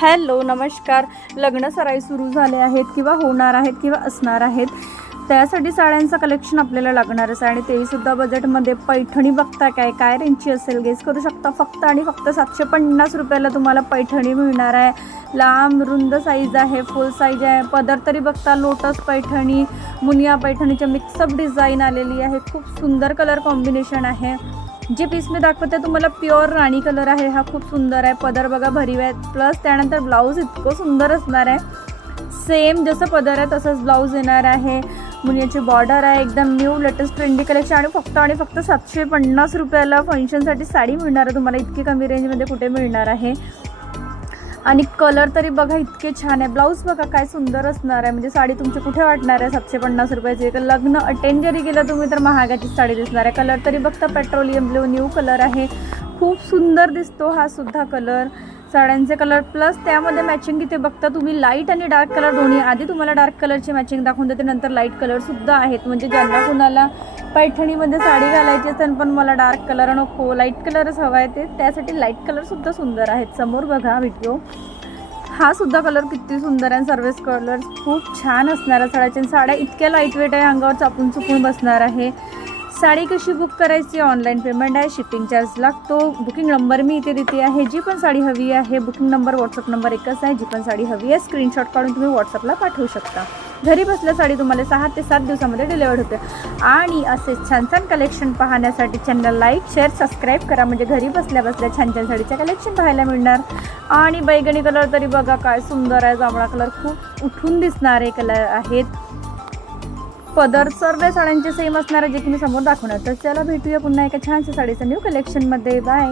Hello नमस्कार. लग्न सराई सुरू झाले आहेत किंवा होणार आहेत किंवा असणार आहेत, त्यासाठी साड्यांचं कलेक्शन आपल्याला लागणारच आहे आणि तेसुद्धा बजेटमध्ये. पैठणी बघता काय काय रेंजची असेल गेस करू शकता. फक्त आणि फक्त 750 रुपयाला तुम्हाला पैठणी मिळणार आहे. लांब रुंद साईज आहे, फुल साईज आहे. पदर तरी बघता लोटस पैठणी, मुनिया पैठणीच्या मिक्सअप डिझाईन आलेली आहे. खूप सुंदर कलर कॉम्बिनेशन आहे. जे पीस मी दाखवते तुम्हाला प्युअर राणी कलर आहे. हा खूप सुंदर आहे. पदर बघा भरीव आहे. प्लस त्यानंतर ब्लाऊज इतकं सुंदर असणार आहे. सेम जसं पदर आहे तसंच ब्लाऊज येणार आहे. मुनियाची बॉर्डर आहे. एकदम न्यू लेटेस्ट ट्रेंडी कलेक्शन आणि फक्त 750 रुपयाला फंक्शनसाठी साडी मिळणार आहे तुम्हाला. इतकी कमी रेंजमध्ये कुठे मिळणार आहे. आणि कलर तरी बघा इतके छान आहे. ब्लाऊज बघा काय सुंदर असणार आहे. म्हणजे साडी तुमची कुठे वाटणार आहे 750 रुपयाची. लग्न अटेंड जरी केलं तुम्ही तर महागाची साडी दिसणार आहे. कलर तरी बघता पेट्रोलियम ब्ल्यू न्यू कलर आहे. खूप सुंदर दिसतो हा सुद्धा कलर. साड्यांचे कलर प्लस त्यामध्ये मॅचिंग इथे बघता तुम्ही लाईट आणि डार्क कलर दोन्ही. आधी तुम्हाला डार्क कलरची मॅचिंग दाखवून देते, नंतर लाईट कलरसुद्धा आहेत. म्हणजे ज्यांना कुणाला पैठणीमध्ये साडी घालायची असेल पण मला डार्क कलर नको, लाईट कलरच हवा आहे, ते त्यासाठी लाईट कलरसुद्धा सुंदर आहेत. समोर बघा व्हिडिओ. हा सुद्धा कलर किती सुंदर आहे. सर्वच कलर खूप छान असणार आहे. साड्या इतक्या लाईटवेट आहे, अंगावर चापून चुकून बसणार आहे. साडी कशी बुक करायची? ऑनलाईन पेमेंट आहे, शिपिंग चार्ज लागतो. बुकिंग नंबर मी इथे देते आहे. जी पण साडी हवी आहे, बुकिंग नंबर व्हॉट्सअप नंबर एकच आहे. जी पण साडी हवी आहे स्क्रीनशॉट काढून तुम्ही व्हॉट्सअपला पाठवू शकता. घरी बसल्या साडी तुम्हाला 6 ते 7 दिवसामध्ये डिलिव्हर्ड होते. आणि असे छान छान कलेक्शन पाहण्यासाठी चॅनल लाईक शेअर सबस्क्राईब करा. म्हणजे घरी बसल्या छान छान साडीचं कलेक्शन पाहायला मिळणार. आणि बैगणी कलर तरी बघा काय सुंदर आहे. जांभळा कलर खूप उठून दिसणारे कलर आहेत. पदर सर्व साड्यांचे सेम असणार आहे जे की मी समोर दाखवणार. तर चला भेटूया पुन्हा एका छानशा साडीचं न्यू कलेक्शनमध्ये. बाय.